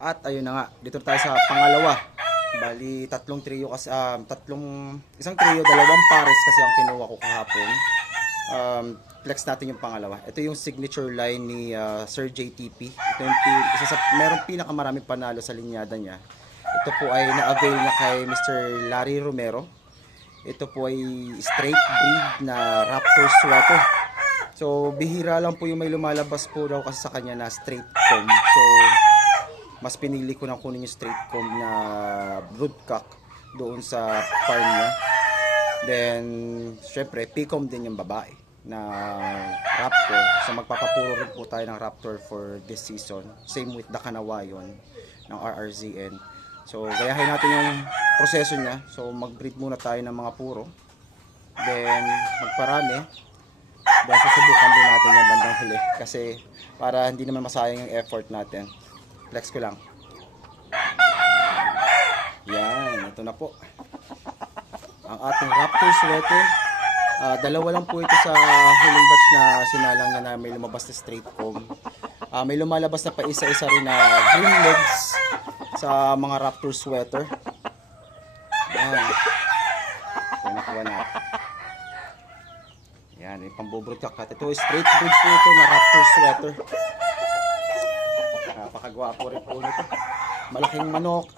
At ayun na nga, dito tayo sa pangalawa. Bali, isang trio, dalawang pares kasi ang kinuha ko kahapon. Flex natin yung pangalawa. Ito yung signature line ni Sir JTP. Ito yung merong pinakamaraming panalo sa linyada niya. Ito po ay na-avail na kay Mr. Larry Romero. Ito po ay straight breed na Raptor Sweater. So, bihira lang po yung may lumalabas po daw kasi sa kanya na straight comb. So, mas pinili ko na kunin yung straight comb na broodcock doon sa farm niya. Then, syempre, P-comb din yung babae na Raptor. So, magpapapuro rin po tayo ng Raptor for this season. Same with the Kanawayon ng RRZN. So, gayahin natin yung proseso niya. So, mag-breed muna tayo ng mga puro. Then, magparami. Then, susubukan din natin yung bandang huli. Kasi, para hindi naman masayang yung effort natin. Flex ko lang. Yan, ito na po. Ang ating Raptor Sweater. Dalawa lang po ito sa huling batch na sinalang na may lumabas na straight comb. May lumalabas na pa isa-isa rin na green legs sa mga Raptor Sweater. Yan. Yan, nakuha natin. Yan, yung pambubroodcock natin. Ito, straight breed po ito na Raptor Sweater. Napakagwapo rin po nito. Malaking manok,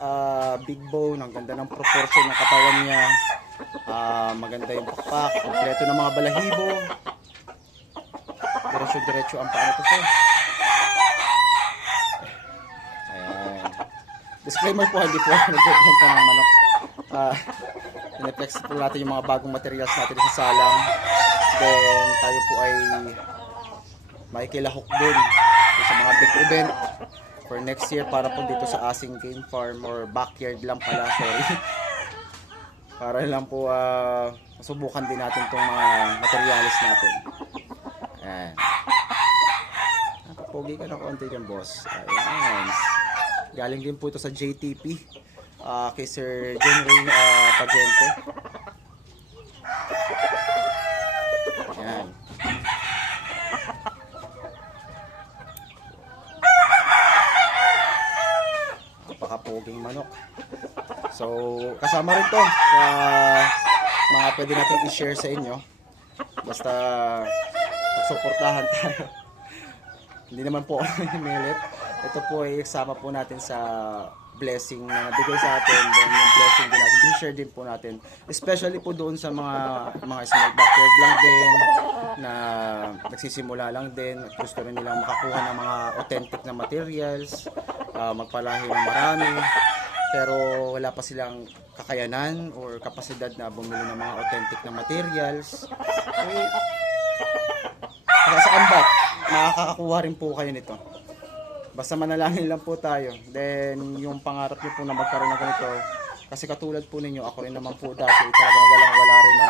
big bone, ang ganda ng proportion ng katawan niya. Maganda yung pakpak, kompleto ng mga balahibo. Diretso ang paano to sir. Ayan. Disclaimer po, hindi po nagbebenta ng manok. Pineflex po natin yung mga bagong materials natin sa salang. Then tayo po ay makikilahok din sa mga big event for next year para po dito sa Asing Game Farm or backyard lang pala, sorry. Para lang po masubukan din natin itong mga materials natin. Ayan. Nakapogi ka na konti dyan, boss. Ayan. Galing din po ito sa JTP. Kay Sir Jenry Pagente. Ayan. Napakapoging manok. So, kasama rin to sa mga pwede natin i-share sa inyo. Basta magsuportahan tayo. Hindi naman po ako himilit. Ito po ay kasama po natin sa blessing na nabigay sa atin. Then yung blessing din natin, i-share din po natin. Especially po doon sa mga small backyard lang din na nagsisimula lang din at gusto rin nilang makakuha ng mga authentic na materials, magpalahi ng marami. Pero wala pa silang kakayanan or kapasidad na bumili ng mga authentic na materials. Saan ba? Makakakuha rin po kayo nito. Basta manalangin lang po tayo. Then yung pangarap niyo po na magkaroon ng ganito. Kasi katulad po ninyo, ako rin naman po dati talagang walang-wala rin na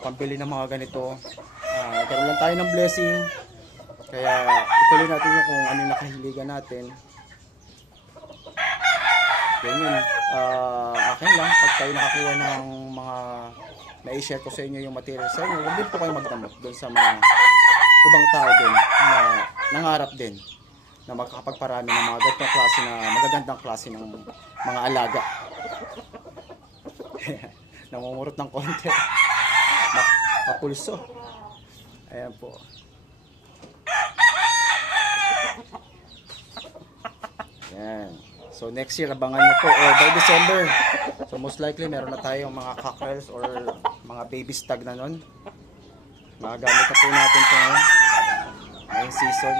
pambili ng mga ganito. Nagkaroon lang tayo ng blessing. Kaya ituloy natin yung kung ano yung nakahiligan natin. Ganyan, akin lang, pag tayo nakakuha ng mga na-i-share ko sa inyo yung material sa inyo, huwag din po kayo magdamot doon sa mga ibang tao din na nangarap din na makakapagparami ng mga ganitong klase na magagandang klase ng mga alaga. Namumurot ng konti. Mapulso. Ayan po. Ayan. So next year, abangan nyo po. By December, so most likely meron na tayong mga cockerels or mga baby stag na nun. Magagamit na po natin ito ngayong season.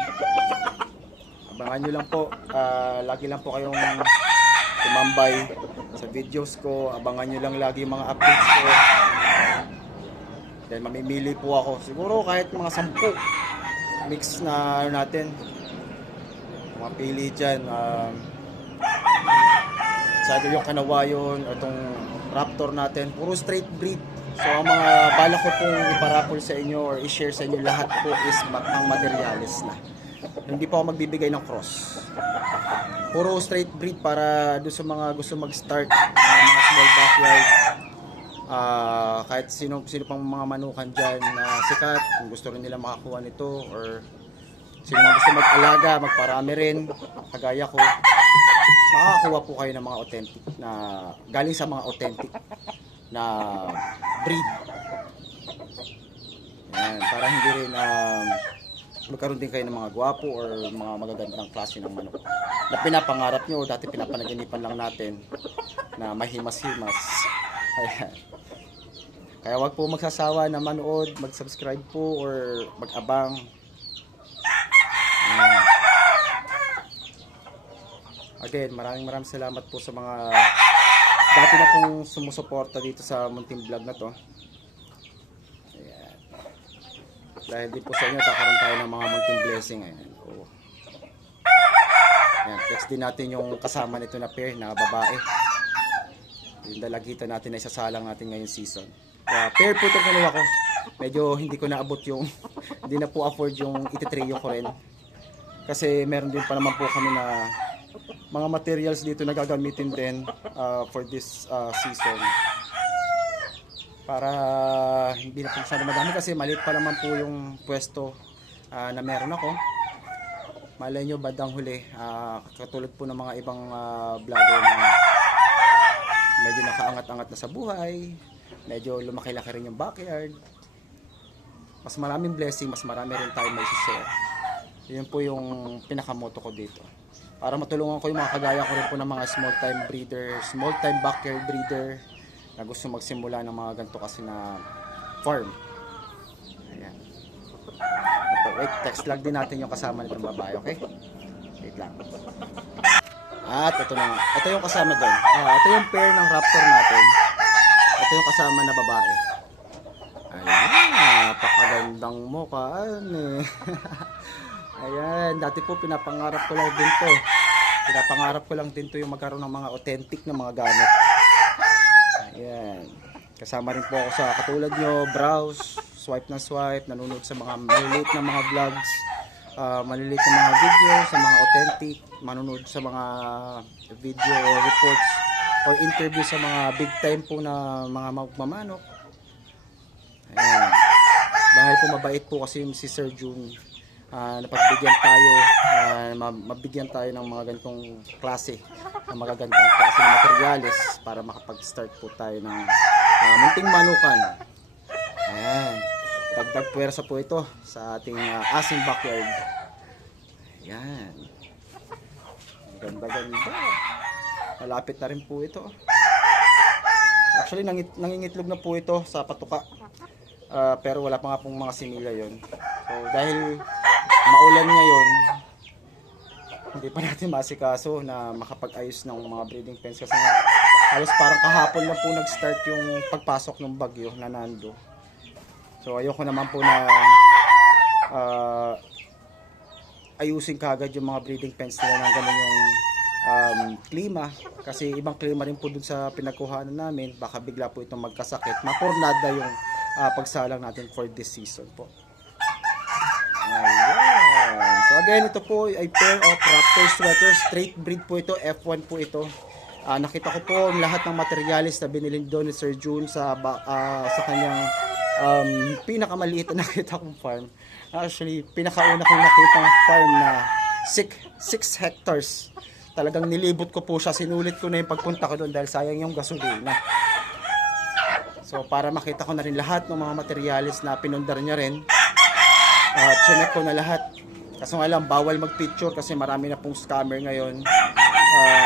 Abangan nyo lang po. Lagi lang po kayong tumambay sa videos ko. Abangan nyo lang lagi mga updates ko. Then mamimili po ako. Siguro kahit mga 10 mix na natin. Mga pili dyan. Sabi yung Kanawayon o itong Raptor natin, puro straight breed. So ang mga balak ko pong iparapol sa inyo or i-share sa inyo lahat po is ang materials na. Hindi pa ako magbibigay ng cross. Puro straight breed para doon sa mga gusto mag-start ng mga small backyard. Kahit sino pang mga manukan dyan na sikat, kung gusto rin nila makakuha nito or sino man gusto mag-alaga, magparami rin, kagaya ko. makakakuha po kayo ng mga authentic na galing sa mga authentic na breed. Ayan, para hindi rin magkaroon din kayo ng mga gwapo or mga magagandang klase ng manok na pinapangarap nyo o dati pinapanaginipan lang natin na mahimas-himas. Ayan. Kaya wag po magsasawa na manood, mag-subscribe po or mag-abang. Ayan. Again, maraming salamat po sa mga dati na pong sumusuporta dito sa munting vlog na to. Ayan. Dahil din po sa inyo, kakaroon tayo ng mga munting blessing. Ayan. Oh. Ayan. Flex din natin yung kasama nito na pair na babae. Yung dalagitan natin na isasalang natin ngayong season. Pair po itong kinuha ko. Medyo hindi ko naabot yung hindi na po afford yung ititrayo ko rin. Kasi meron din pa naman po kami na mga materials dito na gagamitin din for this season. Para hindi na po masyado madami kasi maliit pa naman po yung pwesto na meron ako. Malay nyo bandang huli, katulad po ng mga ibang vlogger na medyo nakaangat-angat na sa buhay, medyo lumaki-laki rin yung backyard, mas maraming blessing, mas marami rin tayo may share. Yun po yung pinakamoto ko dito, para matulungan ko yung mga kagaya ko rin po ng mga small time breeder, small time backyard breeder na gusto magsimula ng mga ganito kasi na farm. Ayan. Wait, text lang din natin yung kasama nitong babae, okay? Wait lang. At ito na nga. Ito yung kasama doon. Ito yung pair ng raptor natin. Ito yung kasama na babae. Ayan, napakagandang mukhaan eh. Ayan, dati po pinapangarap ko lang din to. Pinapangarap ko lang din to yung magkaroon ng mga authentic na mga gamit. Ayan. Kasama rin po ako sa katulad nyo, browse, swipe na swipe, nanonood sa mga maliliit na mga vlogs, maliliit na mga video, sa mga authentic, manonood sa mga video or reports or interview sa mga big time po na mga magmamanok. Ayan. Dahil po mabait po kasi si Sir June, napagbigyan tayo, mabigyan tayo ng mga ganitong klase, ng magagandang klase ng materyales para makapag-start po tayo ng munting manukan. Ayan. Dagdag puwersa po ito sa ating asing backyard. Ayan. Ganda-ganda. Malapit na rin po ito. Actually, nangingitlog na po ito sa patuka. Pero wala pa nga pong mga simila yon. So, dahil maulan ngayon, hindi pa natin masikaso na makapag-ayos ng mga breeding pens kasi nga halos parang kahapon lang po nag-start yung pagpasok ng bagyo na Nando. So ayoko naman po na ayusin kagad yung mga breeding pens nila ng ganun yung klima, kasi ibang klima rin po dun sa pinagkuhanan namin, baka bigla po itong magkasakit, mapornada yung pagsalang natin for this season po. Ayan. So again, ito po ay pair of raptor sweater, straight breed po ito, F1 po ito. Nakita ko po lahat ng materialis na binili doon ni Sir June sa kanyang pinakamaliit na nakita kong farm. Actually, pinakauna kong nakitang farm na 6 hectares. Talagang nilibot ko po siya, sinulit ko na yung pagpunta ko doon dahil sayang yung gasolina. So para makita ko na rin lahat ng mga materialis na pinundar niya rin. Chinek ko na lahat. Kaso nga lang, bawal mag-picture kasi marami na pong scammer ngayon.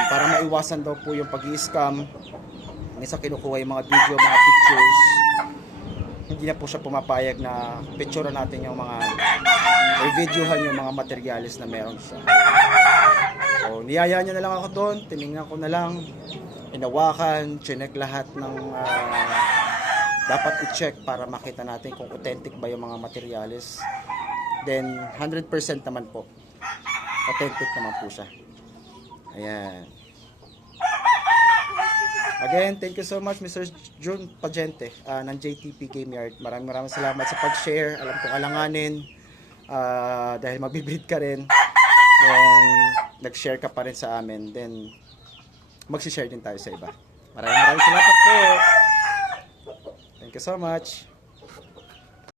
Para maiwasan daw po yung pag-i-scam. Minsan kinukuha yung mga video, mga pictures. Hindi na po siya pumapayag na picture natin yung mga or videohan yung mga materialis na meron siya. So niyaya niya na lang ako doon, tinignan ko na lang, inawakan, chinek lahat ng dapat i-check para makita natin kung authentic ba yung mga materialis. Then 100% naman po authentic naman po siya. Ayan. Again, thank you so much Mr. June Pagente ng JTP Game Yard. Maraming salamat sa pag-share. Alam kong alanganin dahil mabibreed ka rin. Then nag-share ka pa rin sa amin. Then mag-share din tayo sa iba. Maraming salamat po. Thank you so much.